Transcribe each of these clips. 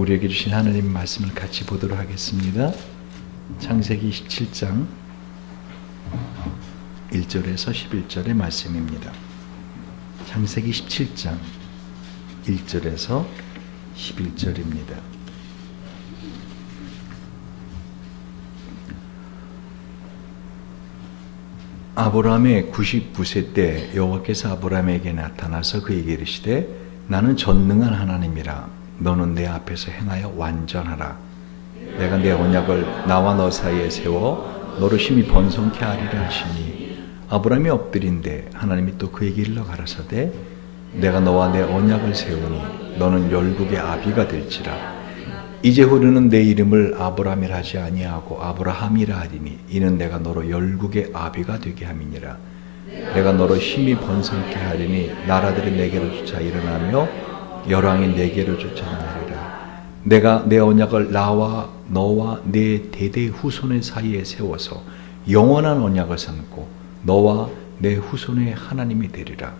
우리에게 주신 하나님 말씀을 같이 보도록 하겠습니다. 창세기 27장 1절에서 11절의 말씀입니다. 창세기 17장 1절에서 11절입니다. 아브라함의 99세 때 여호와께서 아브라함에게 나타나서 그에게 이르시되 나는 전능한 하나님이라 너는 내 앞에서 행하여 완전하라. 내가 내 언약을 나와 너 사이에 세워 너를 심히 번성케 하리라 하시니 아브라함이 엎드린데 하나님이 또 그에게 일러 가라사대 내가 너와 내 언약을 세우니 너는 열국의 아비가 될지라. 이제후로는 내 이름을 아브라함이라 하지 아니하고 아브라함이라 하리니 이는 내가 너로 열국의 아비가 되게 함이니라. 내가 너로 힘이 번성케 하리니 나라들이 내게로 쫓아 일어나며 열왕이 내게로 쫓아나리라. 내가 내 언약을 나와 너와 내 대대 후손의 사이에 세워서 영원한 언약을 삼고 너와 내 후손의 하나님이 되리라.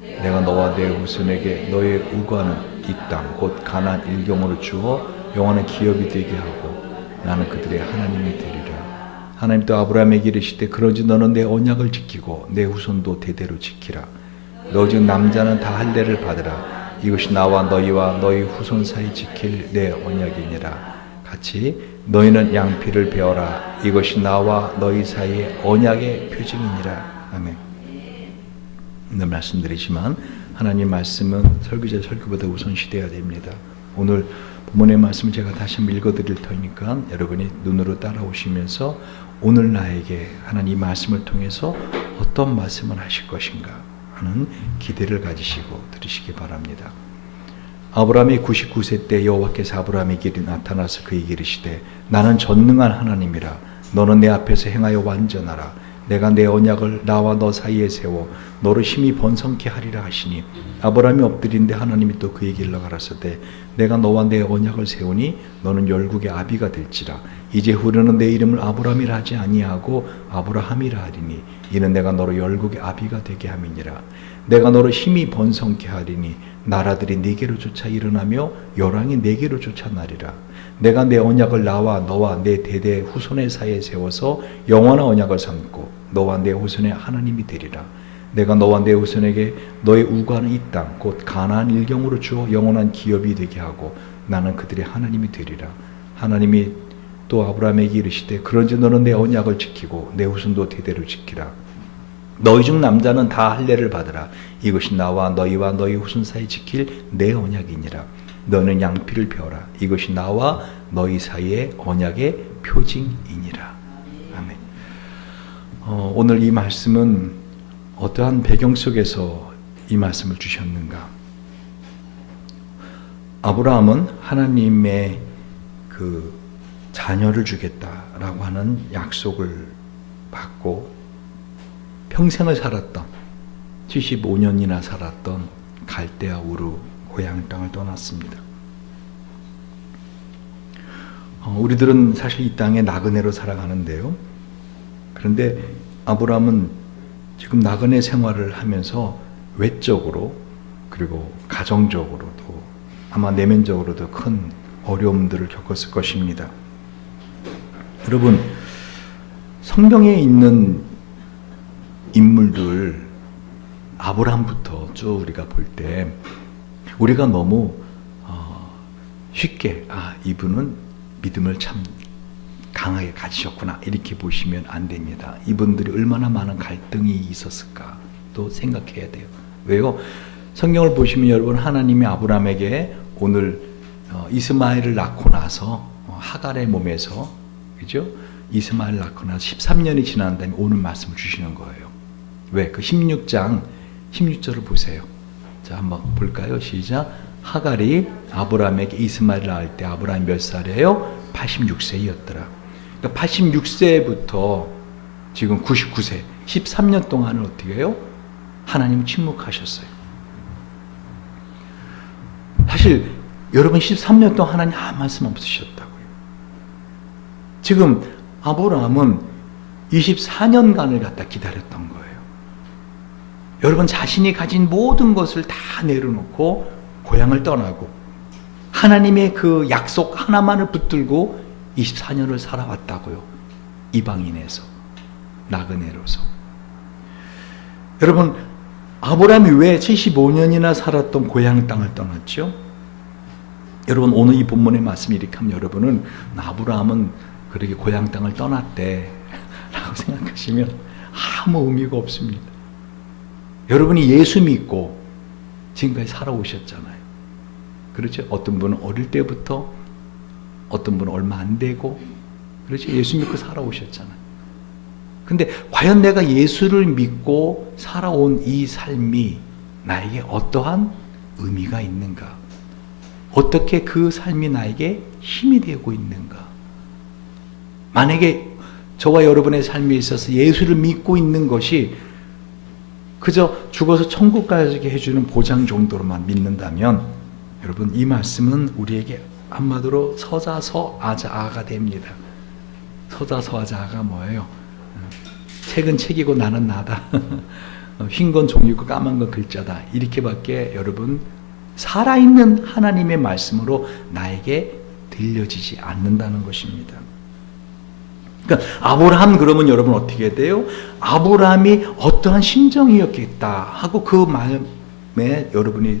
내가 너와 내 후손에게 너의 우과는 이 땅 곧 가나안 일경으로 주어 영원한 기업이 되게 하고 나는 그들의 하나님이 되리라. 하나님 또 아브라함에게 이르시되 그러지 너는 내 언약을 지키고 내 후손도 대대로 지키라. 너 즉 남자는 다 할례를 받으라. 이것이 나와 너희와 너희 후손 사이 지킬 내 언약이니라. 같이 너희는 양피를 베어라. 이것이 나와 너희 사이의 언약의 표징이니라. 아멘. 늘 말씀드리지만 하나님 말씀은 설교자 설교보다 우선시돼야 됩니다. 오늘 본문의 말씀을 제가 다시 한번 읽어드릴 테니까 여러분이 눈으로 따라오시면서 오늘 나에게 하나님 말씀을 통해서 어떤 말씀을 하실 것인가 하는 기대를 가지시고 들으시기 바랍니다. 아브라함이 99세 때 여호와께서 아브라함에게 나타나서 그에게 이르시되 나는 전능한 하나님이라 너는 내 앞에서 행하여 완전하라. 내가 내 언약을 나와 너 사이에 세워 너를 힘이 번성케 하리라 하시니 아브라함이 엎드린데 하나님이 또 그에게 일러 가라사대 내가 너와 내 언약을 세우니 너는 열국의 아비가 될지라. 이제후로는 내 이름을 아브라함이라 하지 아니하고 아브라함이라 하리니 이는 내가 너로 열국의 아비가 되게 함이니라. 내가 너로 힘이 번성케 하리니 나라들이 네게로 쫓아 일어나며 열왕이 네게로 쫓아나리라. 내가 내 언약을 나와 너와 내 대대 후손의 사이에 세워서 영원한 언약을 삼고 너와 내 후손의 하나님이 되리라. 내가 너와 내 후손에게 너의 우과는 이 땅 곧 가나안 일경으로 주어 영원한 기업이 되게 하고 나는 그들의 하나님이 되리라. 하나님이 또 아브라함에게 이르시되 그런지 너는 내 언약을 지키고 내 후손도 대대로 지키라. 너희 중 남자는 다 할례를 받으라. 이것이 나와 너희와 너희 후손 사이 지킬 내 언약이니라. 너는 양피를 베어라. 이것이 나와 너희 사이의 언약의 표징이니라. 아멘. 오늘 이 말씀은 어떠한 배경 속에서 이 말씀을 주셨는가? 아브라함은 하나님의 그 자녀를 주겠다라고 하는 약속을 받고 평생을 살았던 75년이나 살았던 갈대아 우르 고향 땅을 떠났습니다. 우리들은 사실 이 땅에 나그네로 살아가는데요. 그런데 아브라함은 지금 나그네 생활을 하면서 외적으로 그리고 가정적으로도 아마 내면적으로도 큰 어려움들을 겪었을 것입니다. 여러분, 성경에 있는 인물들 아브라함부터 쭉 우리가 볼 때 우리가 너무 쉽게 이분은 믿음을 참 강하게 가지셨구나 이렇게 보시면 안 됩니다. 이분들이 얼마나 많은 갈등이 있었을까 또 생각해야 돼요. 왜요? 성경을 보시면 여러분 하나님이 아브라함에게 오늘 이스마엘을 낳고 나서 하갈의 몸에서 그죠? 이스마엘 낳고 나서 13년이 지난 다음에 오늘 말씀을 주시는 거예요. 왜? 그 16장 16절을 보세요. 자, 한번 볼까요? 시작. 하갈이 아브라함에게 이스마엘을 낳을 때 아브라함이 몇 살이에요? 86세였더라. 그러니까 86세부터 지금 99세 13년 동안은 어떻게 해요? 하나님은 침묵하셨어요. 사실 여러분 13년 동안 하나님 아무 말씀 없으셨다고요. 지금 아브라함은 24년간을 갖다 기다렸던 거예요. 여러분 자신이 가진 모든 것을 다 내려놓고 고향을 떠나고 하나님의 그 약속 하나만을 붙들고 24년을 살아왔다고요. 이방인에서, 나그네로서. 여러분, 아브라함이 왜 75년이나 살았던 고향 땅을 떠났죠? 여러분, 오늘 이 본문의 말씀이 이렇게 하면 여러분은 아브라함은 그렇게 고향 땅을 떠났대 라고 생각하시면 아무 의미가 없습니다. 여러분이 예수 믿고 지금까지 살아오셨잖아요. 그렇죠? 어떤 분은 어릴 때부터, 어떤 분은 얼마 안 되고, 그렇죠? 예수 믿고 살아오셨잖아요. 근데 과연 내가 예수를 믿고 살아온 이 삶이 나에게 어떠한 의미가 있는가? 어떻게 그 삶이 나에게 힘이 되고 있는가? 만약에 저와 여러분의 삶에 있어서 예수를 믿고 있는 것이 그저 죽어서 천국 가게 해주는 보장 정도로만 믿는다면 여러분, 이 말씀은 우리에게 한마디로 서자서아자아가 됩니다. 서자서아자아가 뭐예요? 책은 책이고 나는 나다. 흰 건 종이고 까만 건 글자다. 이렇게밖에 여러분 살아있는 하나님의 말씀으로 나에게 들려지지 않는다는 것입니다. 그러니까 아브라함 그러면 여러분 어떻게 돼요? 아브라함이 어떠한 심정이었겠다 하고 그 마음에 여러분이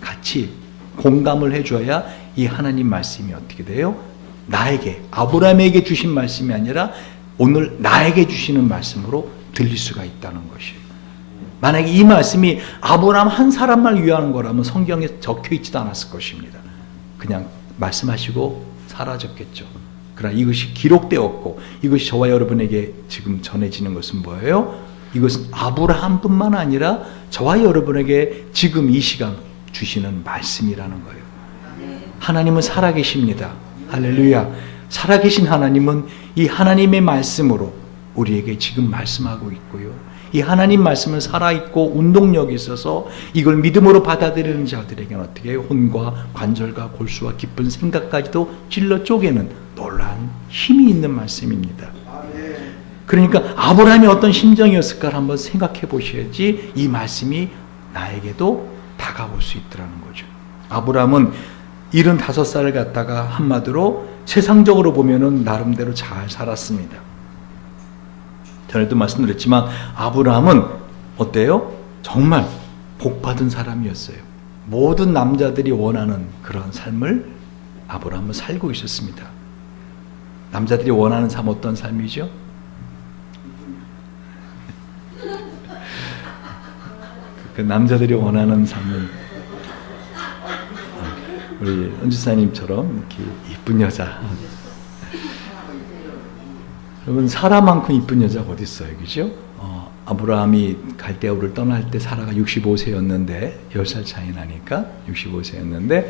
같이 공감을 해줘야 이 하나님 말씀이 어떻게 돼요? 나에게, 아브라함에게 주신 말씀이 아니라 오늘 나에게 주시는 말씀으로 들릴 수가 있다는 것이에요. 만약에 이 말씀이 아브라함 한 사람만 위하는 거라면 성경에 적혀 있지도 않았을 것입니다. 그냥 말씀하시고 사라졌겠죠. 그러나 이것이 기록되었고 이것이 저와 여러분에게 지금 전해지는 것은 뭐예요? 이것은 아브라함뿐만 아니라 저와 여러분에게 지금 이 시간 주시는 말씀이라는 거예요. 하나님은 살아계십니다. 할렐루야. 살아계신 하나님은 이 하나님의 말씀으로 우리에게 지금 말씀하고 있고요. 이 하나님 말씀은 살아있고 운동력이 있어서 이걸 믿음으로 받아들이는 자들에게는 어떻게 해요? 혼과 관절과 골수와 깊은 생각까지도 찔러 쪼개는 놀라운 힘이 있는 말씀입니다. 그러니까 아브라함이 어떤 심정이었을까를 한번 생각해 보셔야지 이 말씀이 나에게도 다가올 수 있더라는 거죠. 아브라함은 75살을 갖다가 한마디로 세상적으로 보면은 나름대로 잘 살았습니다. 전에도 말씀드렸지만 아브라함은 어때요? 정말 복받은 사람이었어요. 모든 남자들이 원하는 그런 삶을 아브라함은 살고 있었습니다. 남자들이 원하는 삶 어떤 삶이죠? 그 남자들이 원하는 삶은 우리 은주사님처럼 이렇게 이쁜 여자. 여러분, 사라만큼 이쁜 여자가 어디 있어요, 그죠? 아브라함이 갈대아우를 떠날 때 사라가 65세였는데 10살 차이 나니까 65세였는데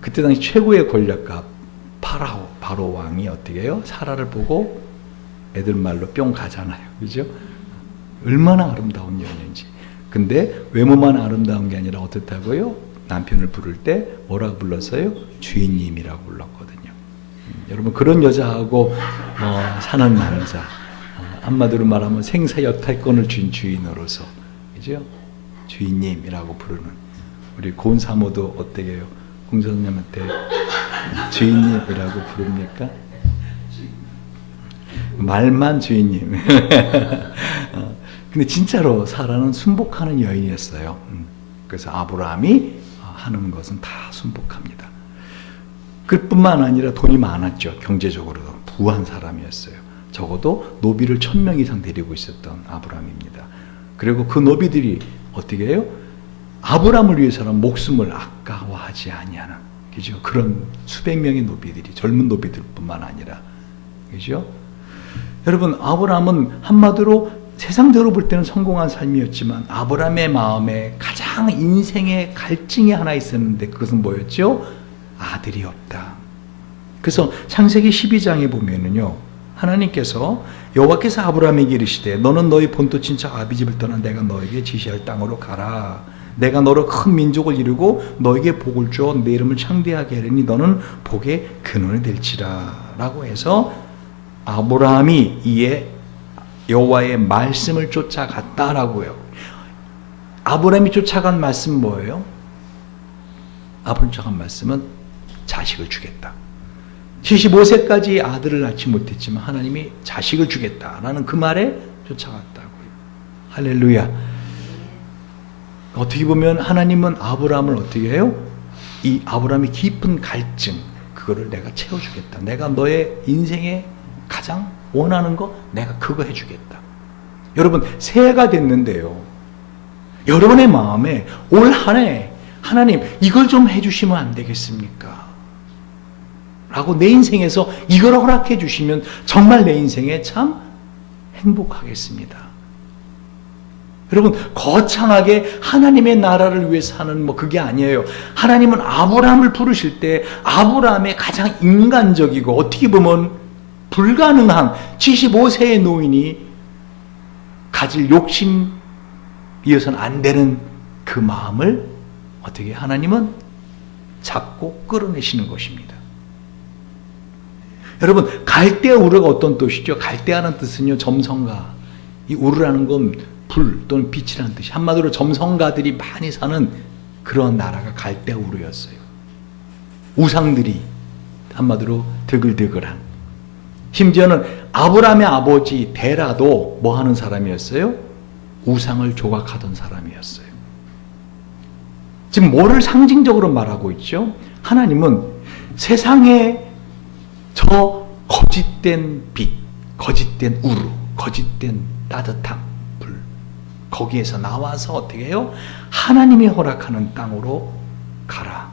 그때 당시 최고의 권력가 바로 왕이 어떻게 해요? 사라를 보고 애들 말로 뿅 가잖아요, 그죠? 얼마나 아름다운 여인인지. 근데 외모만 아름다운 게 아니라 어떻다고요? 남편을 부를 때 뭐라고 불렀어요? 주인님이라고 불렀거든요. 여러분, 그런 여자하고 사는 남자, 한마디로 말하면 생사여탈권을 준 주인으로서, 그죠? 주인님이라고 부르는 우리 고은 사모도 어떻게 해요? 공사장님한테 주인님이라고 부릅니까? 말만 주인님. 근데 진짜로 사라는 순복하는 여인이었어요. 그래서 아브라함이 하는 것은 다 순복합니다. 그뿐만 아니라 돈이 많았죠. 경제적으로도 부한 사람이었어요. 적어도 노비를 1000명 이상 데리고 있었던 아브라함입니다. 그리고 그 노비들이 어떻게 해요? 아브라함을 위해서는 목숨을 아까워하지 아니하는, 그죠? 그런 수백 명의 노비들이, 젊은 노비들뿐만 아니라, 그죠? 여러분, 아브라함은 한마디로 세상적으로 볼 때는 성공한 삶이었지만 아브라함의 마음에 가장 인생의 갈증이 하나 있었는데 그것은 뭐였죠? 아들이 없다. 그래서 창세기 12장에 보면은요, 하나님께서 여호와께서 아브라함에게 이르시되 너는 너희 본토 친척 아비집을 떠나 내가 너에게 지시할 땅으로 가라. 내가 너로 큰 민족을 이루고 너에게 복을 주어 내 이름을 창대하게 하리니 너는 복의 근원이 될지라 라고 해서 아브라함이 이에 여호와의 말씀을 쫓아갔다라고요. 아브라함이 쫓아간 말씀 뭐예요? 아브라함이 쫓아간 말씀은 자식을 주겠다. 75세까지 아들을 낳지 못했지만 하나님이 자식을 주겠다라는 그 말에 쫓아갔다고요. 할렐루야. 어떻게 보면 하나님은 아브라함을 어떻게 해요? 이 아브라함의 깊은 갈증, 그거를 내가 채워주겠다. 내가 너의 인생에 가장 원하는 거 내가 그거 해주겠다. 여러분, 새해가 됐는데요, 여러분의 마음에 올 한 해 하나님 이걸 좀 해주시면 안 되겠습니까? 라고 내 인생에서 이걸 허락해 주시면 정말 내 인생에 참 행복하겠습니다. 여러분, 거창하게 하나님의 나라를 위해서 하는 그게 아니에요. 하나님은 아브라함을 부르실 때 아브라함의 가장 인간적이고 어떻게 보면 불가능한 75세의 노인이 가질 욕심이어서는 안 되는 그 마음을 어떻게 하나님은 잡고 끌어내시는 것입니다. 여러분, 갈대아 우르가 어떤 뜻이죠? 갈대아라는 뜻은요, 점성가. 이 우르라는 건 불 또는 빛이라는 뜻이, 한마디로 점성가들이 많이 사는 그런 나라가 갈대아 우르였어요. 우상들이 한마디로 드글드글한. 심지어는 아브라함의 아버지 데라도 뭐 하는 사람이었어요? 우상을 조각하던 사람이었어요. 지금 뭐를 상징적으로 말하고 있죠? 하나님은 세상에 저 거짓된 빛, 거짓된 우루, 거짓된 따뜻함, 불, 거기에서 나와서 어떻게 해요? 하나님이 허락하는 땅으로 가라.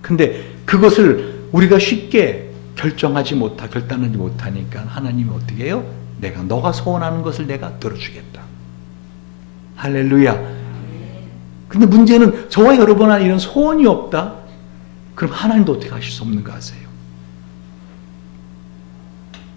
근데 그것을 우리가 쉽게 결단하지 못하니까 하나님이 어떻게 해요? 내가 너가 소원하는 것을 내가 들어주겠다. 할렐루야. 근데 문제는 저와 여러분 안에 이런 소원이 없다? 그럼 하나님도 어떻게 하실 수 없는가 아세요?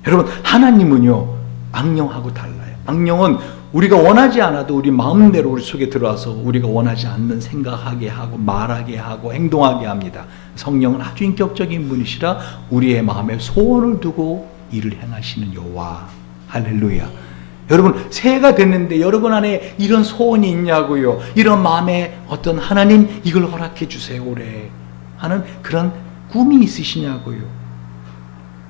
여러분, 하나님은요, 악령하고 달라요. 악령은 우리가 원하지 않아도 우리 마음대로 우리 속에 들어와서 우리가 원하지 않는 생각하게 하고 말하게 하고 행동하게 합니다. 성령은 아주 인격적인 분이시라 우리의 마음에 소원을 두고 일을 행하시는 여호와. 할렐루야. 여러분, 새해가 됐는데 여러분 안에 이런 소원이 있냐고요? 이런 마음에 어떤 하나님 이걸 허락해 주세요 올해 하는 그런 꿈이 있으시냐고요?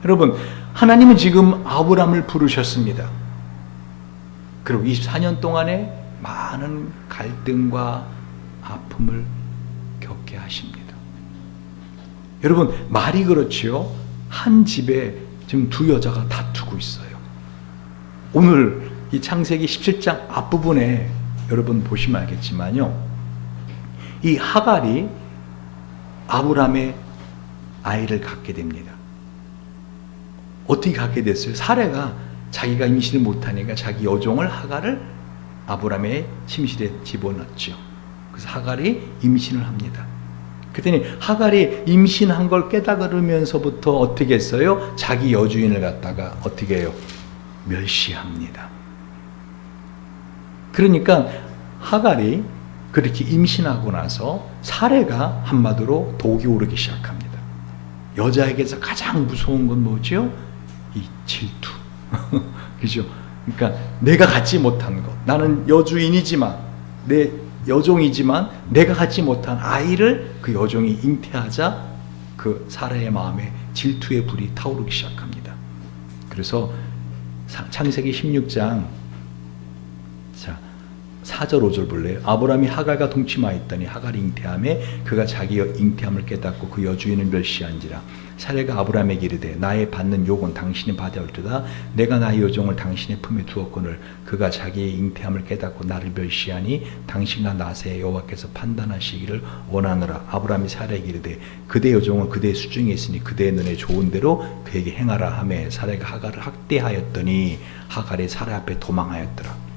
여러분, 하나님은 지금 아브라함을 부르셨습니다. 그리고 24년 동안에 많은 갈등과 아픔을 겪게 하십니다. 여러분, 말이 그렇지요. 한 집에 지금 두 여자가 다투고 있어요. 오늘 이 창세기 17장 앞부분에 여러분 보시면 알겠지만요, 이 하갈이 아브라함의 아이를 갖게 됩니다. 어떻게 갖게 됐어요? 사레가 자기가 임신을 못하니까 자기 여종을 하갈을 아브라함의 침실에 집어넣었죠. 그래서 하갈이 임신을 합니다. 그랬더니 하갈이 임신한 걸 깨달으면서부터 어떻게 했어요? 자기 여주인을 갖다가 어떻게 해요? 멸시합니다. 그러니까 하갈이 그렇게 임신하고 나서 사레가 한마디로 독이 오르기 시작합니다. 여자에게서 가장 무서운 건 뭐죠? 이 질투. 그죠? 그러니까 내가 갖지 못한 것, 나는 여주인이지만, 내 여종이지만 내가 갖지 못한 아이를 그 여종이 잉태하자 그 사라의 마음에 질투의 불이 타오르기 시작합니다. 그래서 창세기 16장 4절 5절 볼래요? 아브라함이 하갈과 동침하였더니 하갈이 잉태함에 그가 자기 잉태함을 깨닫고 그 여주인을 멸시한지라. 사레가 아브라함에게 이르되 나의 받는 욕은 당신이 받아올지어다. 내가 나의 여종을 당신의 품에 두었거늘 그가 자기의 잉태함을 깨닫고 나를 멸시하니 당신과 나 사이에 여호와께서 판단하시기를 원하노라. 아브라함이 사레에게 이르되 그대 여종은 그대의 수중에 있으니 그대의 눈에 좋은 대로 그에게 행하라 하매 사레가 하갈을 학대하였더니 하갈이 사레 앞에 도망하였더라.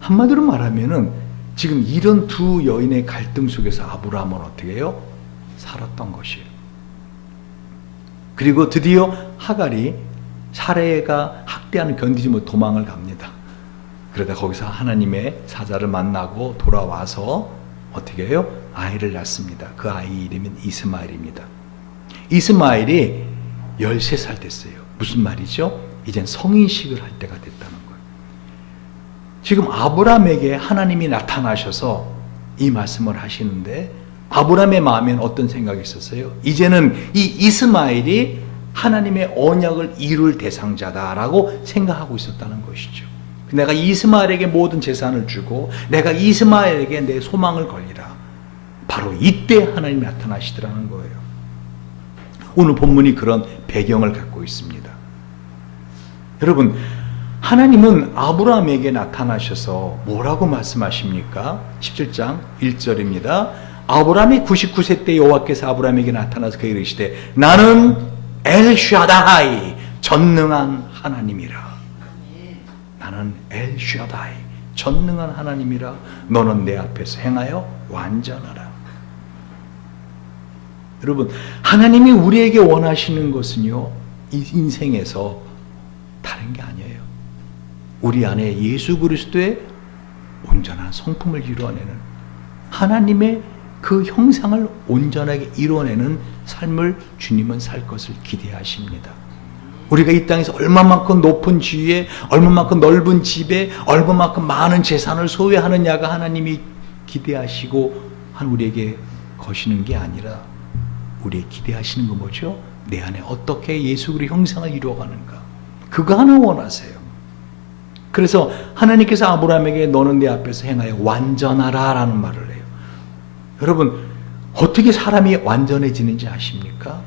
한마디로 말하면은 지금 이런 두 여인의 갈등 속에서 아브라함은 어떻게 해요? 살았던 것이에요. 그리고 드디어 하갈이 사레가 학대하는 견디지 못 도망을 갑니다. 그러다 거기서 하나님의 사자를 만나고 돌아와서 어떻게 해요? 아이를 낳습니다. 그 아이 이름은 이스마엘입니다. 이스마엘이 13살 됐어요. 무슨 말이죠? 이젠 성인식을 할 때가 됐다는 거예요. 지금 아브라함에게 하나님이 나타나셔서 이 말씀을 하시는데 아브라함의 마음에는 어떤 생각이 있었어요? 이제는 이 이스마엘이 하나님의 언약을 이룰 대상자다라고 생각하고 있었다는 것이죠. 내가 이스마엘에게 모든 재산을 주고 내가 이스마엘에게 내 소망을 걸리라. 바로 이때 하나님이 나타나시더라는 거예요. 오늘 본문이 그런 배경을 갖고 있습니다. 여러분, 하나님은 아브라함에게 나타나셔서 뭐라고 말씀하십니까? 17장 1절입니다. 아브라함이 99세 때 여호와께서 아브라함에게 나타나서 그에게 이르시되 나는 엘샤다이 전능한 하나님이라. 나는 엘샤다이 전능한 하나님이라. 너는 내 앞에서 행하여 완전하라. 여러분, 하나님이 우리에게 원하시는 것은요, 이 인생에서 다른 게 아니에요. 우리 안에 예수 그리스도의 온전한 성품을 이루어내는, 하나님의 그 형상을 온전하게 이루어내는 삶을 주님은 살 것을 기대하십니다. 우리가 이 땅에서 얼마만큼 높은 지위에, 얼마만큼 넓은 집에, 얼마만큼 많은 재산을 소유하느냐가 하나님이 기대하시고 한 우리에게 거시는 게 아니라, 우리의 기대하시는 건 뭐죠? 내 안에 어떻게 예수 그리스도의 형상을 이루어가는가, 그거 하나 원하세요. 그래서 하나님께서 아브라함에게 너는 내 앞에서 행하여 완전하라 라는 말을 해요. 여러분, 어떻게 사람이 완전해지는지 아십니까?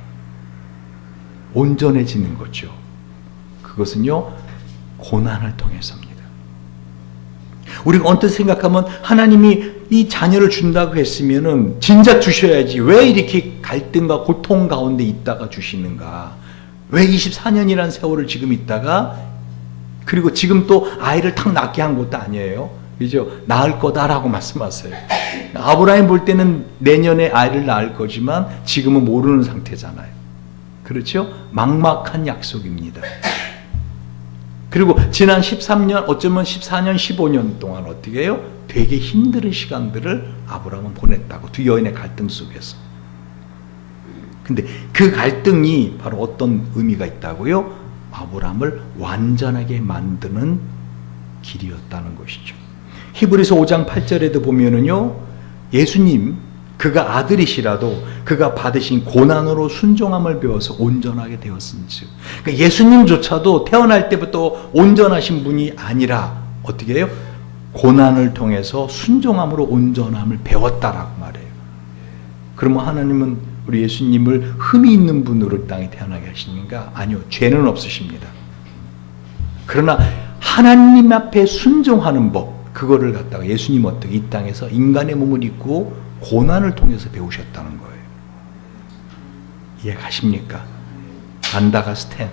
온전해지는 거죠. 그것은요, 고난을 통해서입니다. 우리가 언뜻 생각하면 하나님이 이 자녀를 준다고 했으면은 진작 주셔야지 왜 이렇게 갈등과 고통 가운데 있다가 주시는가? 왜 24년이라는 세월을 지금 있다가, 그리고 지금 또 아이를 탁 낳게 한 것도 아니에요. 그죠? 낳을 거다라고 말씀하세요. 아브라함 볼 때는 내년에 아이를 낳을 거지만 지금은 모르는 상태잖아요. 그렇죠? 막막한 약속입니다. 그리고 지난 13년, 어쩌면 14년, 15년 동안 어떻게 해요? 되게 힘든 시간들을 아브라함은 보냈다고, 두 여인의 갈등 속에서. 근데 그 갈등이 바로 어떤 의미가 있다고요? 아브라함을 완전하게 만드는 길이었다는 것이죠. 히브리서 5장 8절에도 보면은요, 예수님, 그가 아들이시라도 그가 받으신 고난으로 순종함을 배워서 온전하게 되었은즉. 그러니까 예수님조차도 태어날 때부터 온전하신 분이 아니라 어떻게 해요? 고난을 통해서 순종함으로 온전함을 배웠다라고 말해요. 그러면 하나님은 우리 예수님을 흠이 있는 분으로 땅에 태어나게 하시는가? 아니요, 죄는 없으십니다. 그러나 하나님 앞에 순종하는 법, 그거를 갖다가 예수님 어떻게 이 땅에서 인간의 몸을 입고 고난을 통해서 배우셨다는 거예요. 이해가십니까? 안다가 스탠.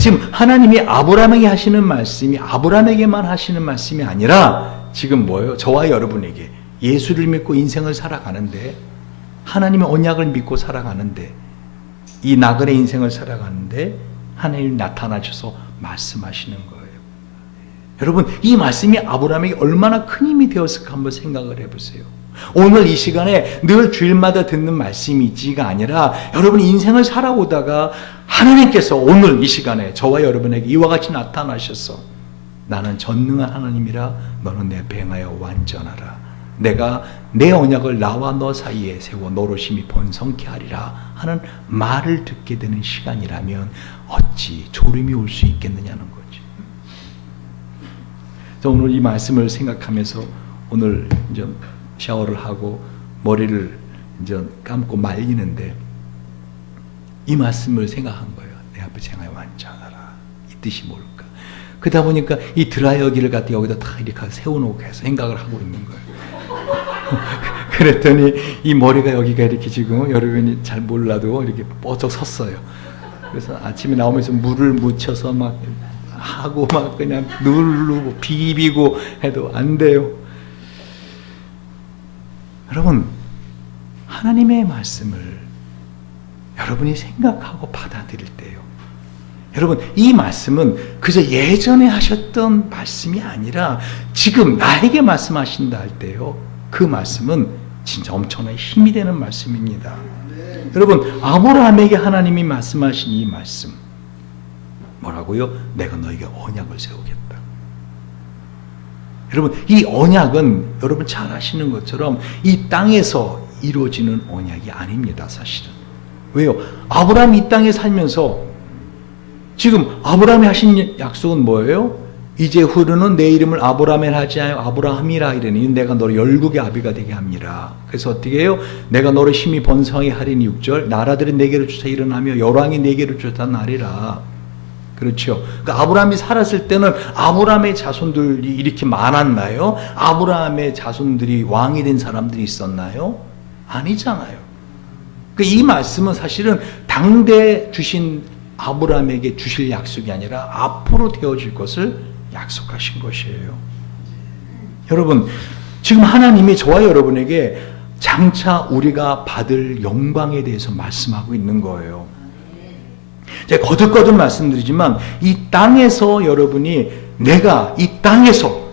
지금 하나님이 아브라함에게 하시는 말씀이 아브라함에게만 하시는 말씀이 아니라 지금 뭐예요? 저와 여러분에게 예수를 믿고 인생을 살아가는데, 하나님의 언약을 믿고 살아가는데, 이 나그네 인생을 살아가는데 하나님이 나타나셔서 말씀하시는 거예요. 여러분, 이 말씀이 아브라함에게 얼마나 큰 힘이 되었을까 한번 생각을 해보세요. 오늘 이 시간에 늘 주일마다 듣는 말씀이지가 아니라 여러분 인생을 살아오다가 하나님께서 오늘 이 시간에 저와 여러분에게 이와 같이 나타나셔서 나는 전능한 하나님이라 너는 내 앞에 행하여 완전하라. 내가 내 언약을 나와 너 사이에 세워 너로 심히 번성케 하리라 하는 말을 듣게 되는 시간이라면 어찌 졸음이 올 수 있겠느냐는 거죠. 오늘 이 말씀을 생각하면서 오늘 이제 샤워를 하고 머리를 이제 감고 말리는데 이 말씀을 생각한 거예요. 내 앞에 행하여 완전하라. 이 뜻이 뭘까? 그러다 보니까 이 드라이어기를 갖다 여기다 다 이렇게 세워놓고 해서 생각을 하고 있는 거예요. 그랬더니 이 머리가 여기가 이렇게 지금 여러분이 잘 몰라도 이렇게 뻗어 섰어요. 그래서 아침에 나오면서 물을 묻혀서 막 하고 막 그냥 누르고 비비고 해도 안 돼요. 여러분, 하나님의 말씀을 여러분이 생각하고 받아들일 때요, 여러분 이 말씀은 그저 예전에 하셨던 말씀이 아니라 지금 나에게 말씀하신다 할 때요, 그 말씀은 진짜 엄청난 힘이 되는 말씀입니다. 여러분, 아브라함에게 하나님이 말씀하신 이 말씀 뭐라고요? 내가 너에게 언약을 세우겠다. 여러분, 이 언약은 여러분 잘 아시는 것처럼 이 땅에서 이루어지는 언약이 아닙니다, 사실은. 왜요? 아브라함이 이 땅에 살면서 지금 아브라함이 하신 약속은 뭐예요? 이제 후로는 내 이름을 아브라함이라 하지 않아요. 아브라함이라 이르니 내가 너를 열국의 아비가 되게 합니다. 그래서 어떻게 해요? 내가 너를 심히 번성하게 하리니 6절 나라들이 내게로 쫓아 일어나며 열왕이 내게로 쫓아 나리라. 그렇죠. 그러니까 아브라함이 살았을 때는 아브라함의 자손들이 이렇게 많았나요? 아브라함의 자손들이 왕이 된 사람들이 있었나요? 아니잖아요. 그러니까 이 말씀은 사실은 당대 주신 아브라함에게 주실 약속이 아니라 앞으로 되어질 것을 약속하신 것이에요. 여러분, 지금 하나님이 저와 여러분에게 장차 우리가 받을 영광에 대해서 말씀하고 있는 거예요. 제가 거듭거듭 말씀드리지만 이 땅에서 여러분이 내가 이 땅에서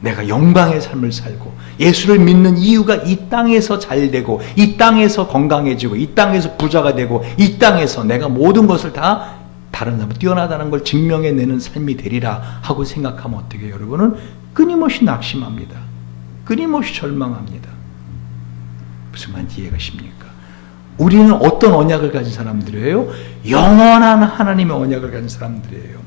내가 영광의 삶을 살고 예수를 믿는 이유가 이 땅에서 잘 되고 이 땅에서 건강해지고 이 땅에서 부자가 되고 이 땅에서 내가 모든 것을 다 다른 사람보다 뛰어나다는 걸 증명해내는 삶이 되리라 하고 생각하면 어떻게 해요? 여러분은 끊임없이 낙심합니다. 끊임없이 절망합니다. 무슨 말인지 이해가 십니까? 우리는 어떤 언약을 가진 사람들이에요? 영원한 하나님의 언약을 가진 사람들이에요.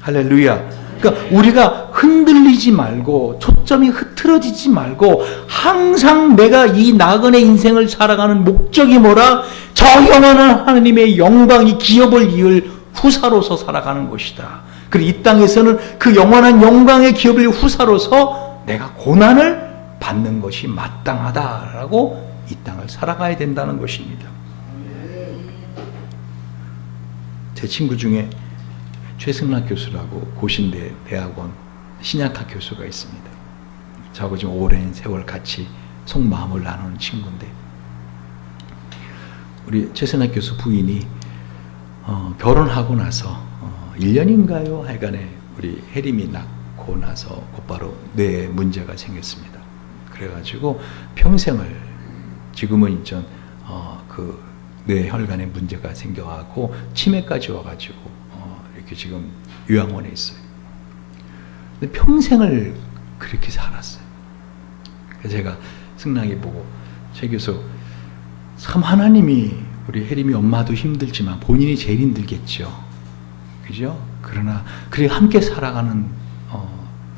할렐루야. 그러니까 우리가 흔들리지 말고 초점이 흐트러지지 말고 항상 내가 이 나그네 인생을 살아가는 목적이 뭐라? 저 영원한 하나님의 영광이 기업을 이을 후사로서 살아가는 것이다. 그리고 이 땅에서는 그 영원한 영광의 기업을 이을 후사로서 내가 고난을 받는 것이 마땅하다라고 이 땅을 살아가야 된다는 것입니다. 제 친구 중에 최승락 교수라고 고신대 대학원 신약학 교수가 있습니다. 저하고 좀 오랜 세월 같이 속마음을 나누는 친구인데 우리 최승락 교수 부인이 결혼하고 나서 1년인가요? 하여간에 우리 혜림이 낳고 나서 곧바로 뇌에 문제가 생겼습니다. 그래가지고 평생을 지금은 이제 그 뇌혈관에 문제가 생겨갖고 치매까지 와가지고 이렇게 지금 요양원에 있어요. 근데 평생을 그렇게 살았어요. 그래서 제가 승락이 보고 최 교수 참 하나님이 우리 혜림이 엄마도 힘들지만 본인이 제일 힘들겠죠. 그죠? 그러나 그래 함께 살아가는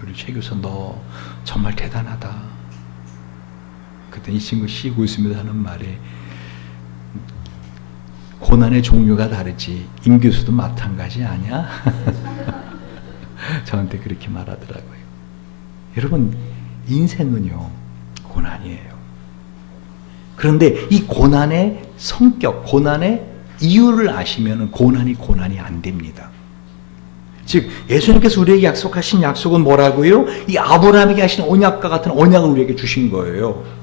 우리 최 교수 너 정말 대단하다. 그때 이 친구 씩 웃으면서 하는 말에 고난의 종류가 다르지 임 교수도 마찬가지 아니야? 저한테 그렇게 말하더라고요. 여러분 인생은요 고난이에요. 그런데 이 고난의 성격, 고난의 이유를 아시면 고난이 안 됩니다. 즉 예수님께서 우리에게 약속하신 약속은 뭐라고요? 이 아브라함에게 하신 언약과 같은 언약을 우리에게 주신 거예요.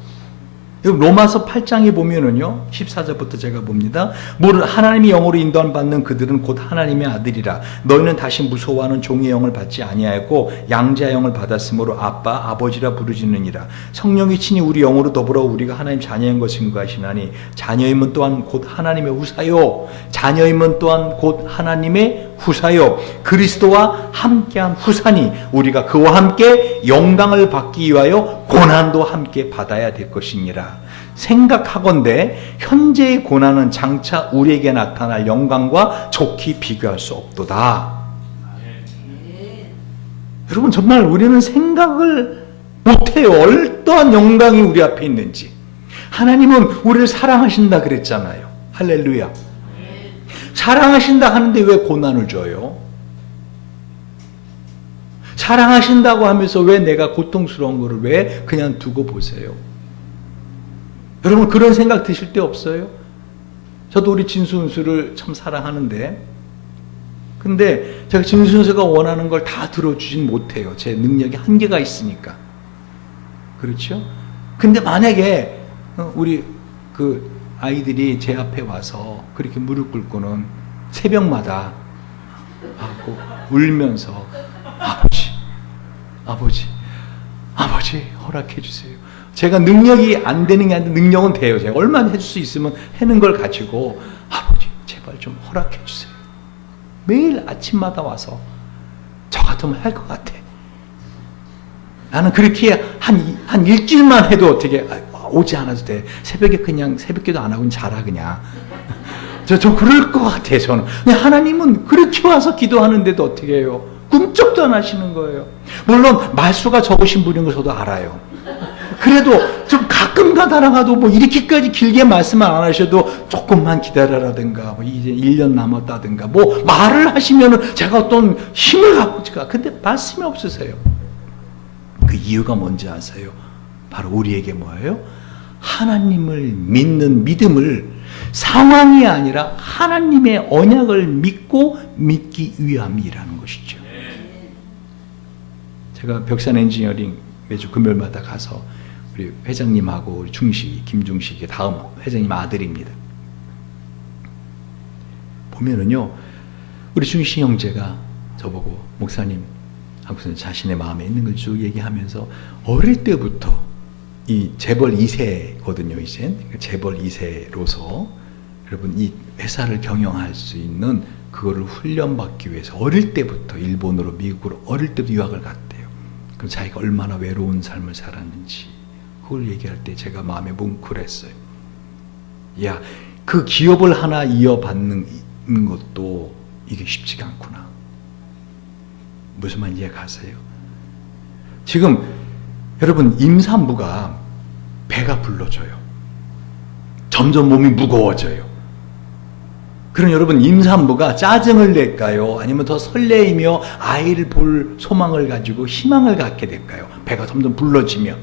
로마서 8장에 보면은요 14절부터 제가 봅니다. 하나님의 영으로 인도함 받는 그들은 곧 하나님의 아들이라. 너희는 다시 무서워하는 종의 영을 받지 아니하였고 양자의 영을 받았으므로 아빠 아버지라 부르짖느니라. 성령이 친히 우리 영으로 더불어 우리가 하나님 자녀인 것을 증거하시나니 자녀임은 또한 곧 하나님의 후사요 자녀임은 또한 곧 하나님의 후사요 그리스도와 함께한 후사니 우리가 그와 함께 영광을 받기 위하여 고난도 함께 받아야 될 것이니라. 생각하건대 현재의 고난은 장차 우리에게 나타날 영광과 좋게 비교할 수 없도다. 여러분 정말 우리는 생각을 못해요. 어떠한 영광이 우리 앞에 있는지. 하나님은 우리를 사랑하신다 그랬잖아요. 할렐루야. 사랑하신다 하는데 왜 고난을 줘요? 사랑하신다고 하면서 왜 내가 고통스러운 거를 왜 그냥 두고 보세요? 여러분 그런 생각 드실 때 없어요? 저도 우리 진수은수를 참 사랑하는데 근데 제가 진수은수가 원하는 걸 다 들어주진 못해요. 제 능력이 한계가 있으니까. 그렇죠? 근데 만약에 우리 그 아이들이 제 앞에 와서 그렇게 무릎 꿇고는 새벽마다 하고 울면서 아버지 허락해 주세요. 제가 능력이 안 되는 게 아니라 능력은 돼요. 제가 얼마나 해줄 수 있으면 하는 걸 가지고 아버지 제발 좀 허락해 주세요. 매일 아침마다 와서 저 같으면 할 것 같아. 나는 그렇게 한 일주일만 해도 어떻게 오지 않아도 돼. 새벽에 그냥 새벽기도 안 하고 자라 그냥. 저 그럴 것 같아요. 저는. 근데 하나님은 그렇게 와서 기도하는데도 어떻게 해요? 꿈쩍도 안 하시는 거예요. 물론 말수가 적으신 분인 거 저도 알아요. 그래도 좀 가끔 가다가도 뭐 이렇게까지 길게 말씀을 안 하셔도 조금만 기다려라든가 뭐 이제 1년 남았다든가 뭐 말을 하시면은 제가 어떤 힘을 갖고 제가 근데 말씀이 없으세요. 그 이유가 뭔지 아세요? 바로 우리에게 뭐예요? 하나님을 믿는 믿음을 상황이 아니라 하나님의 언약을 믿기 위함이라는 것이죠. 제가 벽산 엔지니어링 매주 금요일마다 가서 우리 회장님하고 우리 김중식의 다음 회장님 아들입니다. 보면은요, 우리 중식 형제가 저보고 목사님 하고서 자신의 마음에 있는 걸 쭉 얘기하면서 어릴 때부터 이 재벌 2세거든요, 이제. 재벌 2세로서 여러분 이 회사를 경영할 수 있는 그거를 훈련받기 위해서 어릴 때부터 일본으로 미국으로 어릴 때부터 유학을 갔대요. 그럼 자기가 얼마나 외로운 삶을 살았는지 그걸 얘기할 때 제가 마음에 뭉클했어요. 야, 그 기업을 하나 이어받는 것도 이게 쉽지가 않구나. 무슨 말인지 이해가세요? 지금 여러분 임산부가 배가 불러져요. 점점 몸이 무거워져요. 그럼 여러분 임산부가 짜증을 낼까요? 아니면 더 설레이며 아이를 볼 소망을 가지고 희망을 갖게 될까요? 배가 점점 불러지면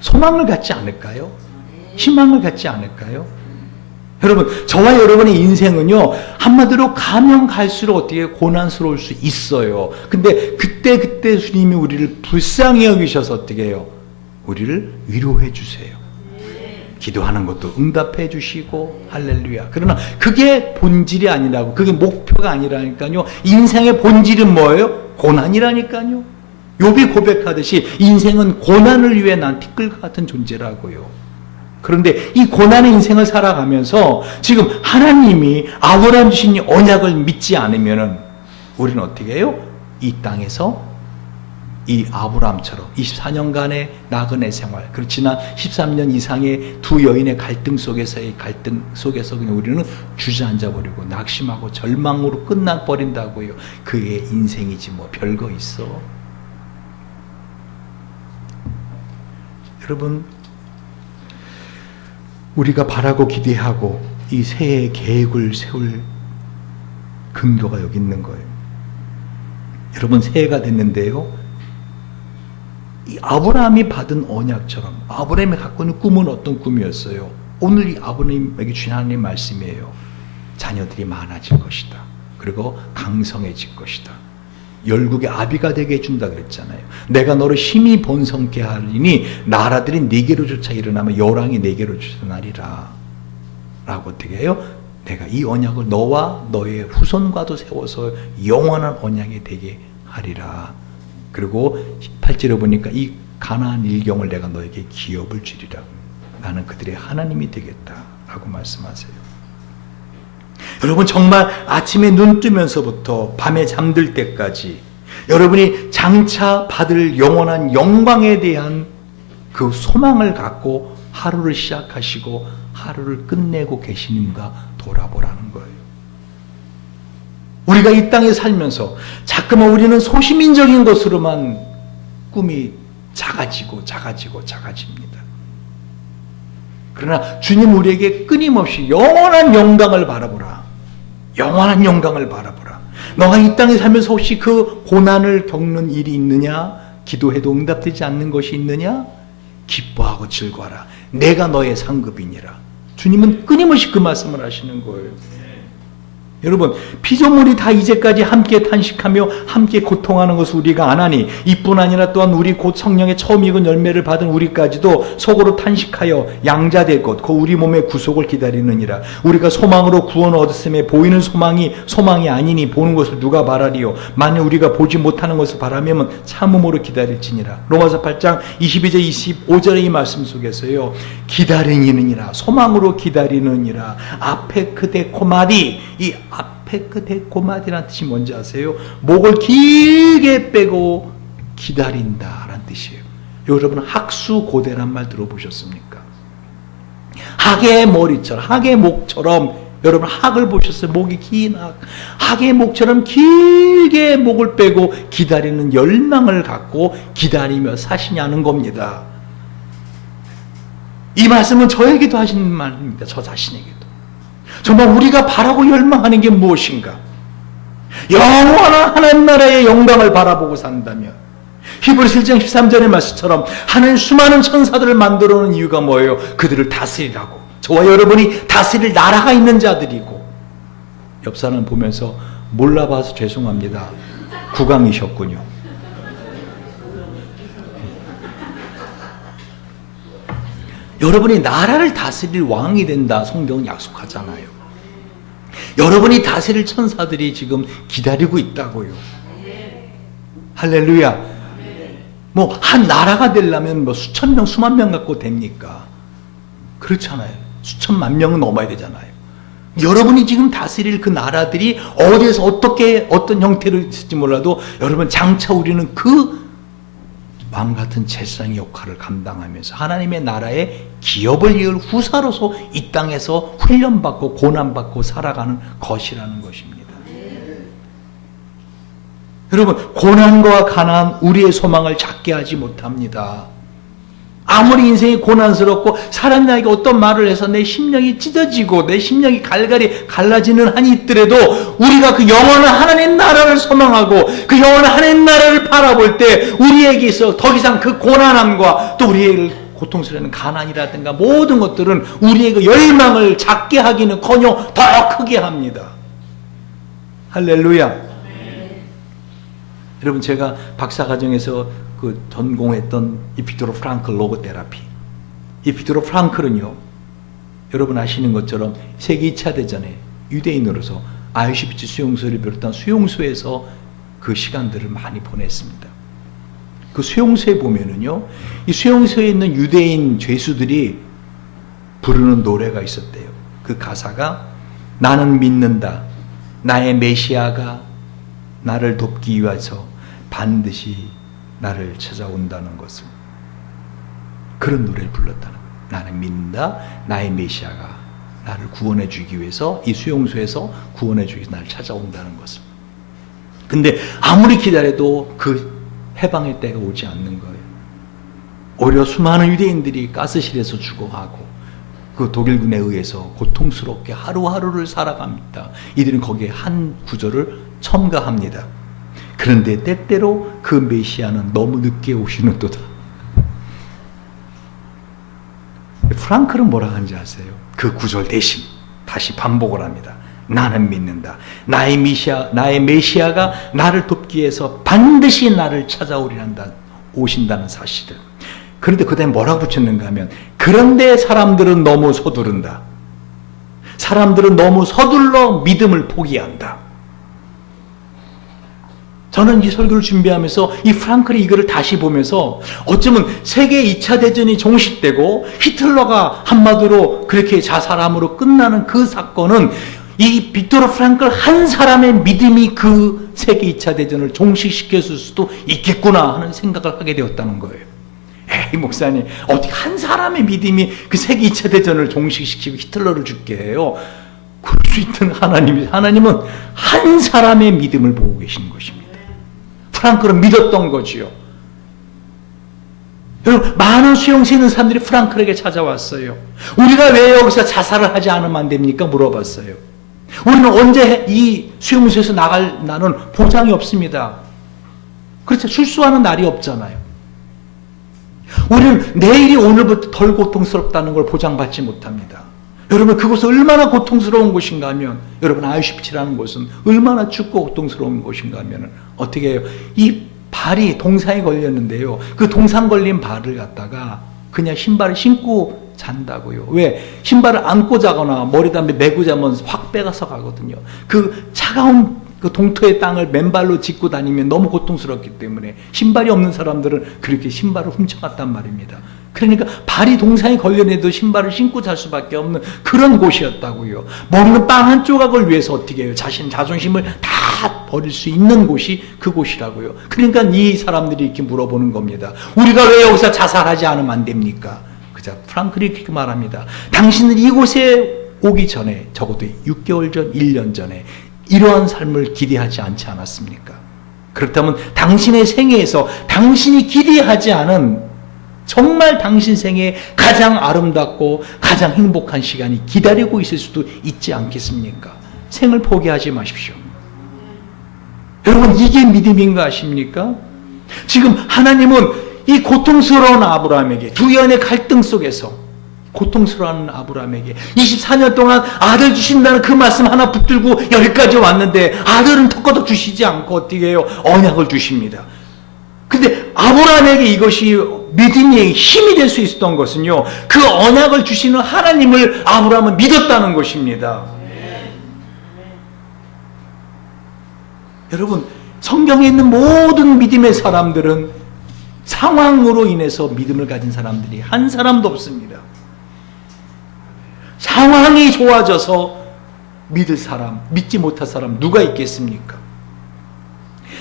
소망을 갖지 않을까요? 희망을 갖지 않을까요? 여러분, 저와 여러분의 인생은요, 한마디로 가면 갈수록 어떻게 고난스러울 수 있어요. 근데 그때 주님이 우리를 불쌍히 여기셔서 어떻게 해요? 우리를 위로해 주세요. 기도하는 것도 응답해 주시고, 할렐루야. 그러나 그게 본질이 아니라고, 그게 목표가 아니라니까요. 인생의 본질은 뭐예요? 고난이라니까요. 욥이 고백하듯이 인생은 고난을 위해 난 티끌과 같은 존재라고요. 그런데 이 고난의 인생을 살아가면서 지금 하나님이 아브라함 주신 언약을 믿지 않으면은 우리는 어떻게 해요? 이 땅에서 이 아브라함처럼 24년간의 나그네 생활, 그리고 지난 13년 이상의 두 여인의 갈등 속에서의 갈등 속에서 그냥 우리는 주저앉아 버리고 낙심하고 절망으로 끝나 버린다고요. 그의 인생이지 뭐 별거 있어. 여러분, 우리가 바라고 기대하고 이 새해의 계획을 세울 근거가 여기 있는 거예요. 여러분, 새해가 됐는데요, 이 아브라함이 받은 언약처럼 아브라함이 갖고 있는 꿈은 어떤 꿈이었어요? 오늘 이 아브라함에게 주신 하나님의 말씀이에요. 자녀들이 많아질 것이다. 그리고 강성해질 것이다. 열국의 아비가 되게 해준다 그랬잖아요. 내가 너를 힘이 번성케 하리니 나라들이 네게로 쫓아 일어나면 열왕이 네게로 쫓아나리라. 라고 어떻게 해요? 내가 이 언약을 너와 너의 후손과도 세워서 영원한 언약이 되게 하리라. 그리고 8절에 보니까 이 가나안 일경을 내가 너에게 기업을 주리라. 나는 그들의 하나님이 되겠다. 라고 말씀하세요. 여러분, 정말 아침에 눈 뜨면서부터 밤에 잠들 때까지 여러분이 장차 받을 영원한 영광에 대한 그 소망을 갖고 하루를 시작하시고 하루를 끝내고 계시는가 돌아보라는 거예요. 우리가 이 땅에 살면서 자꾸만 우리는 소시민적인 것으로만 꿈이 작아집니다. 그러나 주님 우리에게 끊임없이 영원한 영광을 바라보라. 영원한 영광을 바라보라. 너가 이 땅에 살면서 혹시 그 고난을 겪는 일이 있느냐? 기도해도 응답되지 않는 것이 있느냐? 기뻐하고 즐거워라. 내가 너의 상급이니라. 주님은 끊임없이 그 말씀을 하시는 거예요. 여러분, 피조물이 다 이제까지 함께 탄식하며 함께 고통하는 것을 우리가 안 하니 이뿐 아니라 또한 우리 곧 성령의 처음 익은 열매를 받은 우리까지도 속으로 탄식하여 양자될 것 그 우리 몸의 구속을 기다리느니라. 우리가 소망으로 구원을 얻었음에 보이는 소망이 아니니 보는 것을 누가 바라리요. 만일 우리가 보지 못하는 것을 바라면 참음으로 기다릴지니라. 로마서 8장 22절 25절의 이 말씀 속에서요, 기다리느니라, 소망으로 기다리느니라. 앞에 그대 코마디, 이 앞에 끝에 고마디라는 뜻이 뭔지 아세요? 목을 길게 빼고 기다린다라는 뜻이에요. 여러분 학수고대란 말 들어보셨습니까? 학의 머리처럼, 학의 목처럼, 여러분 학을 보셨어요? 목이 긴 학. 학의 목처럼 길게 목을 빼고 기다리는 열망을 갖고 기다리며 사시냐는 겁니다. 이 말씀은 저에게도 하시는 말입니다. 저 자신에게도. 정말 우리가 바라고 열망하는 게 무엇인가? 영원한 하나님 나라의 영광을 바라보고 산다면, 히브리서 1장 13절의 말씀처럼 하나님 수많은 천사들을 만들어 놓은 이유가 뭐예요? 그들을 다스리라고. 저와 여러분이 다스릴 나라가 있는 자들이고. 옆 사람 보면서 몰라봐서 죄송합니다. 국왕이셨군요. 여러분이 나라를 다스릴 왕이 된다, 성경은 약속하잖아요. 여러분이 다스릴 천사들이 지금 기다리고 있다고요. 할렐루야. 뭐 한 나라가 되려면 뭐 수천 명, 수만 명 갖고 됩니까? 그렇잖아요. 수천만 명은 넘어야 되잖아요. 여러분이 지금 다스릴 그 나라들이 어디에서 어떻게 어떤 형태로 있을지 몰라도 여러분 장차 우리는 그 왕 같은 제사장의 역할을 감당하면서 하나님의 나라의 기업을 이을 후사로서 이 땅에서 훈련받고 고난받고 살아가는 것이라는 것입니다. 여러분, 고난과 가난 우리의 소망을 작게 하지 못합니다. 아무리 인생이 고난스럽고 사람이 나에게 어떤 말을 해서 내 심령이 찢어지고 내 심령이 갈갈이 갈라지는 한이 있더라도 우리가 그 영원한 하나님 나라를 소망하고 그 영원한 하나님 나라를 바라볼 때 우리에게 있어 더 이상 그 고난함과 또 우리의 고통스러운 가난이라든가 모든 것들은 우리의 그 열망을 작게 하기는커녕 더 크게 합니다. 할렐루야. 여러분, 제가 박사과정에서 그 전공했던 이 빅토르 프랑클 로고테라피. 이 빅토르 프랑클은요, 여러분 아시는 것처럼 세계 2차 대전에 유대인으로서 아우슈비츠 수용소를 비롯한 수용소에서 그 시간들을 많이 보냈습니다. 그 수용소에 보면은요, 이 수용소에 있는 유대인 죄수들이 부르는 노래가 있었대요. 그 가사가 나는 믿는다. 나의 메시아가 나를 돕기 위해서 반드시 나를 찾아온다는 것을. 그런 노래를 불렀다는 거예요. 나는 믿는다. 나의 메시아가 나를 구원해 주기 위해서 이 수용소에서 구원해 주기 위해서 나를 찾아온다는 것을. 근데 아무리 기다려도 그 해방의 때가 오지 않는 거예요. 오히려 수많은 유대인들이 가스실에서 죽어가고 그 독일군에 의해서 고통스럽게 하루하루를 살아갑니다. 이들은 거기에 한 구절을 첨가합니다. 그런데 때때로 그 메시아는 너무 늦게 오시는도다. 프랑클은 뭐라 하는지 아세요? 그 구절 대신 다시 반복을 합니다. 나는 믿는다. 나의 메시아가 나를 돕기 위해서 반드시 나를 오신다는 사실을. 그런데 그 다음에 뭐라고 붙였는가 하면, 그런데 사람들은 너무 서두른다. 사람들은 너무 서둘러 믿음을 포기한다. 저는 이 설교를 준비하면서 이 프랑클이 이거를 다시 보면서 어쩌면 세계 2차 대전이 종식되고 히틀러가 한마디로 그렇게 자살함으로 끝나는 그 사건은 이 빅토르 프랑클 한 사람의 믿음이 그 세계 2차 대전을 종식시켰을 수도 있겠구나 하는 생각을 하게 되었다는 거예요. 에이 목사님, 어떻게 한 사람의 믿음이 그 세계 2차 대전을 종식시키고 히틀러를 죽게 해요? 그럴 수 있던 하나님은 한 사람의 믿음을 보고 계신 것입니다. 프랑클은 믿었던 거지요. 여러분, 많은 수용소에 있는 사람들이 프랑클에게 찾아왔어요. 우리가 왜 여기서 자살을 하지 않으면 안 됩니까? 물어봤어요. 우리는 언제 이 수용소에서 나갈 날은 보장이 없습니다. 그렇죠. 출소하는 날이 없잖아요. 우리는 내일이 오늘부터 덜 고통스럽다는 걸 보장받지 못합니다. 여러분, 그곳은 얼마나 고통스러운 곳인가 하면, 여러분 아우슈비츠라는 곳은 얼마나 춥고 고통스러운 곳인가 하면 어떻게 해요? 이 발이 동상에 걸렸는데요, 그 동상 걸린 발을 갖다가 그냥 신발을 신고 잔다고요. 왜? 신발을 안고 자거나 머리다 메고 자면 확 빼가서 가거든요. 그 차가운 그 동토의 땅을 맨발로 짚고 다니면 너무 고통스럽기 때문에 신발이 없는 사람들은 그렇게 신발을 훔쳐갔단 말입니다. 그러니까 발이 동상에 걸려내도 신발을 신고 잘 수밖에 없는 그런 곳이었다고요. 먹는 빵 한 조각을 위해서 어떻게 해요? 자신 자존심을 다 다 버릴 수 있는 곳이 그곳이라고요. 그러니까 이 사람들이 이렇게 물어보는 겁니다. 우리가 왜 여기서 자살하지 않으면 안 됩니까? 그자 프랑클이 이렇게 말합니다. 당신은 이곳에 오기 전에 적어도 6개월 전, 1년 전에 이러한 삶을 기대하지 않지 않았습니까? 그렇다면 당신의 생애에서 당신이 기대하지 않은 정말 당신 생에 가장 아름답고 가장 행복한 시간이 기다리고 있을 수도 있지 않겠습니까? 생을 포기하지 마십시오. 여러분, 이게 믿음인 거 아십니까? 지금 하나님은 이 고통스러운 아브라함에게, 두 연의 갈등 속에서 고통스러운 아브라함에게 24년 동안 아들 주신다는 그 말씀 하나 붙들고 여기까지 왔는데 아들은 턱거덕 주시지 않고 어떻게 해요? 언약을 주십니다. 근데 아브라함에게 이것이 믿음의 힘이 될 수 있었던 것은요, 그 언약을 주시는 하나님을 아브라함은 믿었다는 것입니다. 여러분, 성경에 있는 모든 믿음의 사람들은 상황으로 인해서 믿음을 가진 사람들이 한 사람도 없습니다. 상황이 좋아져서 믿을 사람, 믿지 못할 사람 누가 있겠습니까?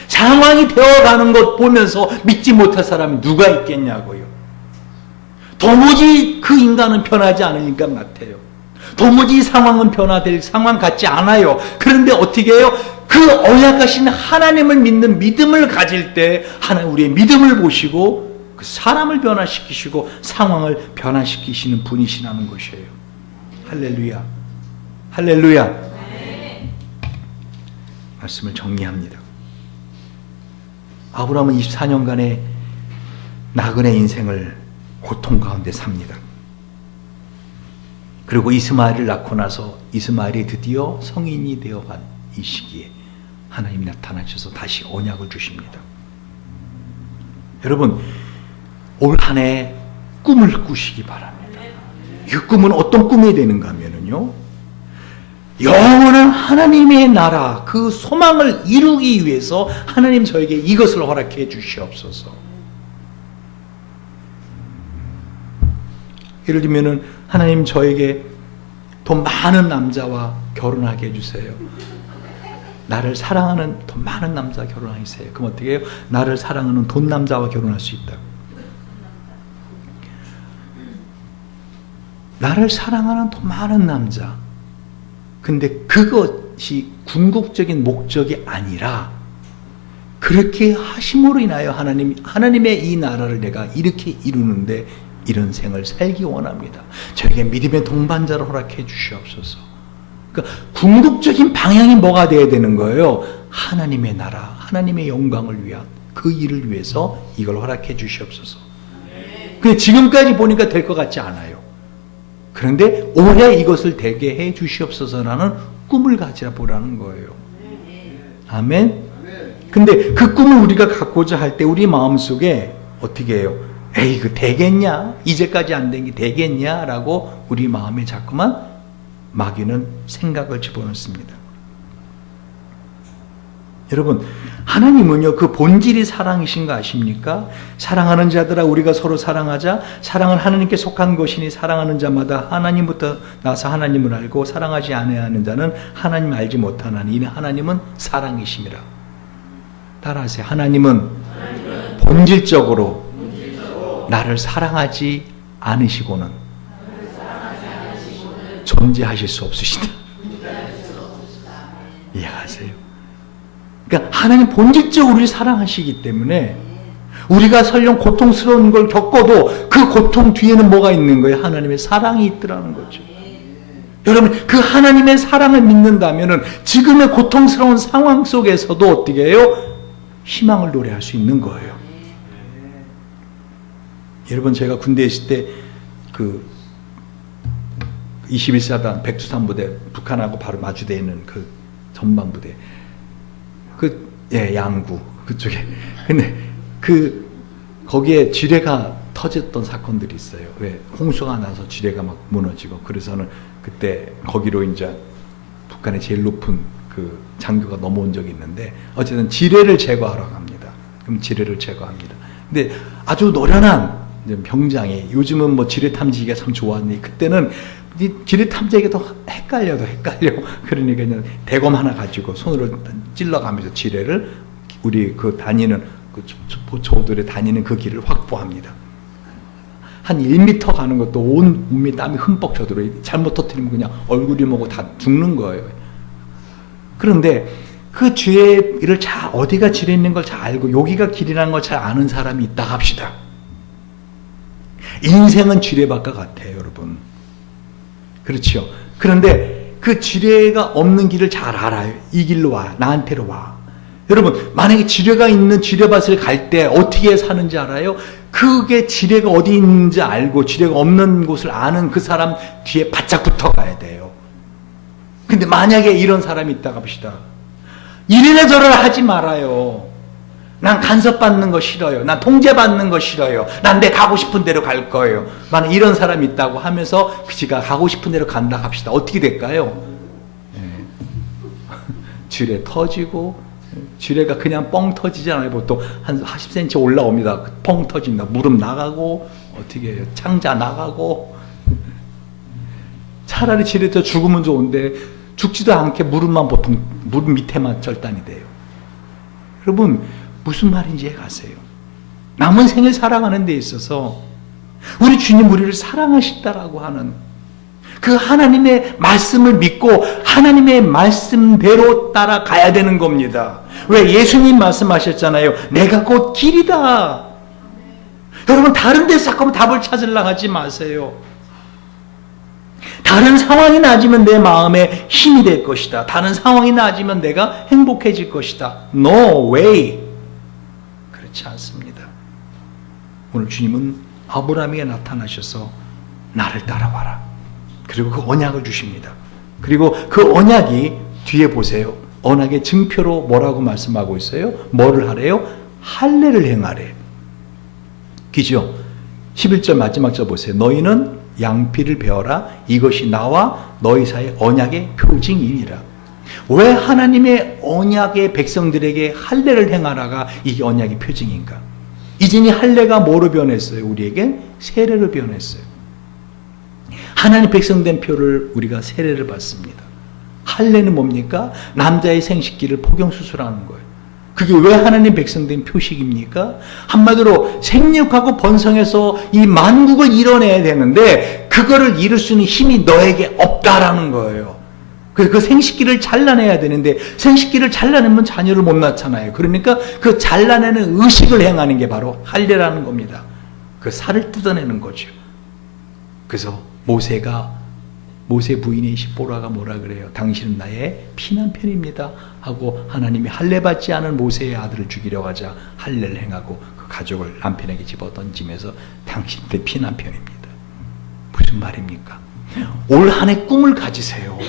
상황이 되어가는 것 보면서 믿지 못할 사람이 누가 있겠냐고요. 도무지 그 인간은 변하지 않을 인간 같아요. 도무지 상황은 변화될 상황 같지 않아요. 그런데 어떻게 해요? 그 언약하신 하나님을 믿는 믿음을 가질 때 하나님 우리의 믿음을 보시고 그 사람을 변화시키시고 상황을 변화시키시는 분이시라는 것이에요. 할렐루야. 할렐루야. 말씀을 정리합니다. 아브라함은 24년간의 나그네 인생을 고통 가운데 삽니다. 그리고 이스마엘을 낳고 나서 이스마엘이 드디어 성인이 되어간 이 시기에 하나님이 나타나셔서 다시 언약을 주십니다. 여러분, 올 한 해 꿈을 꾸시기 바랍니다. 이 꿈은 어떤 꿈이 되는가 하면요, 영원한 하나님의 나라, 그 소망을 이루기 위해서 하나님 저에게 이것을 허락해 주시옵소서. 예를 들면은 하나님 저에게 더 많은 남자와 결혼하게 해주세요. 나를 사랑하는 더 많은 남자와 결혼하게 해주세요. 그럼 어떻게 해요? 나를 사랑하는 돈 남자와 결혼할 수 있다. 나를 사랑하는 더 많은 남자. 근데 그것이 궁극적인 목적이 아니라 그렇게 하심으로 인하여 하나님의 이 나라를 내가 이렇게 이루는데 이런 생을 살기 원합니다. 저에게 믿음의 동반자를 허락해 주시옵소서. 그러니까 궁극적인 방향이 뭐가 되어야 되는 거예요? 하나님의 나라, 하나님의 영광을 위한 그 일을 위해서 이걸 허락해 주시옵소서. 근데 지금까지 보니까 될 것 같지 않아요. 그런데 올해 이것을 되게 해 주시옵소서라는 꿈을 가지라 보라는 거예요. 아멘. 근데 그 꿈을 우리가 갖고자 할 때 우리 마음속에 어떻게 해요? 에이, 그 되겠냐? 이제까지 안 된 게 되겠냐? 라고 우리 마음에 자꾸만 마귀는 생각을 집어넣습니다. 여러분, 하나님은요, 그 본질이 사랑이신 거 아십니까? 사랑하는 자들아 우리가 서로 사랑하자. 사랑은 하나님께 속한 것이니 사랑하는 자마다 하나님부터 나서 하나님을 알고 사랑하지 아니하는 자는 하나님 알지 못하나니 이는 하나님은 사랑이심이라. 따라하세요. 하나님은 본질적으로 나를 사랑하지 않으시고는 존재하실 수 없으시다. 이해하세요? 그러니까 하나님 본질적으로 우리를 사랑하시기 때문에 우리가 설령 고통스러운 걸 겪어도 그 고통 뒤에는 뭐가 있는 거예요? 하나님의 사랑이 있더라는 거죠. 여러분, 그 하나님의 사랑을 믿는다면 지금의 고통스러운 상황 속에서도 어떻게 해요? 희망을 노래할 수 있는 거예요. 여러분, 제가 군대에 있을 때 그 21사단 백두산부대, 북한하고 바로 마주되어 있는 그 전방부대, 양구 그쪽에. 근데 거기에 지뢰가 터졌던 사건들이 있어요. 왜? 홍수가 나서 지뢰가 막 무너지고. 그래서는 그때 거기로 이제 북한의 제일 높은 그 장교가 넘어온 적이 있는데, 어쨌든 지뢰를 제거하러 갑니다. 그럼 지뢰를 제거합니다. 근데 아주 노련한 이제 병장이, 요즘은 뭐 지뢰탐지기가 참 좋았니, 그때는 이 지뢰탐지기가 더 헷갈려. 그러니까 그냥 대검 하나 가지고 손으로 찔러가면서 지뢰를 우리 그 다니는 그 보초들이 다니는 그 길을 확보합니다. 한 1m 가는 것도 온 몸에 땀이 흠뻑 젖어들어. 잘못 터뜨리면 그냥 얼굴이 뭐고 다 죽는 거예요. 그런데 그 지뢰를 어디가 지뢰 있는 걸 잘 알고 여기가 길이라는 걸 잘 아는 사람이 있다 합시다. 인생은 지뢰밭과 같아요, 여러분. 그렇죠. 그런데 그 지뢰가 없는 길을 잘 알아요. 이 길로 와, 나한테로 와. 여러분, 만약에 지뢰가 있는 지뢰밭을 갈 때 어떻게 사는지 알아요? 그게 지뢰가 어디 있는지 알고 지뢰가 없는 곳을 아는 그 사람 뒤에 바짝 붙어 가야 돼요. 근데 만약에 이런 사람이 있다고 합시다. 이래라 저래라 하지 말아요. 난 간섭받는 거 싫어요. 난 통제받는 거 싫어요. 난 내 가고 싶은 대로 갈 거예요. 만약 이런 사람이 있다고 하면서 지가 가고 싶은 대로 간다 합시다. 어떻게 될까요? 지뢰 터지고, 지뢰가 그냥 뻥 터지지 않아요. 보통 한 40cm 올라옵니다. 뻥 터집니다. 무릎 나가고, 어떻게 해요? 창자 나가고. 차라리 지뢰에서 죽으면 좋은데 죽지도 않게 무릎만 보통 무릎 밑에만 절단이 돼요. 여러분, 무슨 말인지 이해가세요? 남은 생을 살아가는 데 있어서 우리 주님 우리를 사랑하신다라고 하는 그 하나님의 말씀을 믿고 하나님의 말씀대로 따라가야 되는 겁니다. 왜? 예수님 말씀하셨잖아요. 내가 곧 길이다. 여러분, 다른 데서 자꾸 답을 찾으려고 하지 마세요. 다른 상황이 나아지면 내 마음에 힘이 될 것이다. 다른 상황이 나아지면 내가 행복해질 것이다. No way. 그렇지 않습니다. 오늘 주님은 아브라함에게 나타나셔서 나를 따라와라. 그리고 그 언약을 주십니다. 그리고 그 언약이 뒤에 보세요. 언약의 증표로 뭐라고 말씀하고 있어요? 뭐를 하래요? 할례를 행하래. 그죠? 11절 마지막 절 보세요. 너희는 양피를 베어라. 이것이 나와 너희 사이의 언약의 표징이니라. 왜 하나님의 언약의 백성들에게 할례를 행하라가 이 언약의 표징인가? 이전이 할례가 뭐로 변했어요? 우리에게 세례로 변했어요. 하나님 백성된 표를 우리가 세례를 받습니다. 할례는 뭡니까? 남자의 생식기를 포경수술하는 거예요. 그게 왜 하나님 백성된 표식입니까? 한마디로 생육하고 번성해서 이 만국을 이뤄내야 되는데 그거를 이룰 수 있는 힘이 너에게 없다라는 거예요. 그래서 그 생식기를 잘라내야 되는데 생식기를 잘라내면 자녀를 못 낳잖아요. 그러니까 그 잘라내는 의식을 행하는 게 바로 할례라는 겁니다. 그 살을 뜯어내는 거죠. 그래서 모세 부인의 시보라가 뭐라 그래요? 당신은 나의 피난편입니다 하고 하나님이 할례 받지 않은 모세의 아들을 죽이려고 하자 할례를 행하고 그 가족을 남편에게 집어던지면서 당신 내 피난편입니다. 무슨 말입니까? 올 한 해 꿈을 가지세요.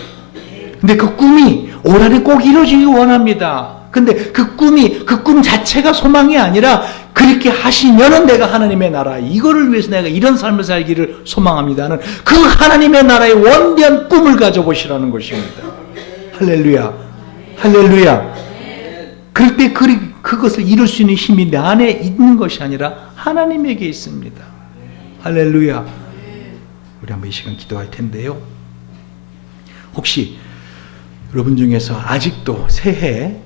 근데 그 꿈이 올 한 해 꼭 이루어지길 원합니다. 근데 그 꿈 자체가 소망이 아니라 그렇게 하시면은 내가 하나님의 나라, 이거를 위해서 내가 이런 삶을 살기를 소망합니다는 그 하나님의 나라의 원대한 꿈을 가져보시라는 것입니다. 할렐루야. 할렐루야. 그럴 때 그것을 이룰 수 있는 힘이 내 안에 있는 것이 아니라 하나님에게 있습니다. 할렐루야. 우리 한번 이 시간 기도할 텐데요. 혹시 여러분 중에서 아직도 새해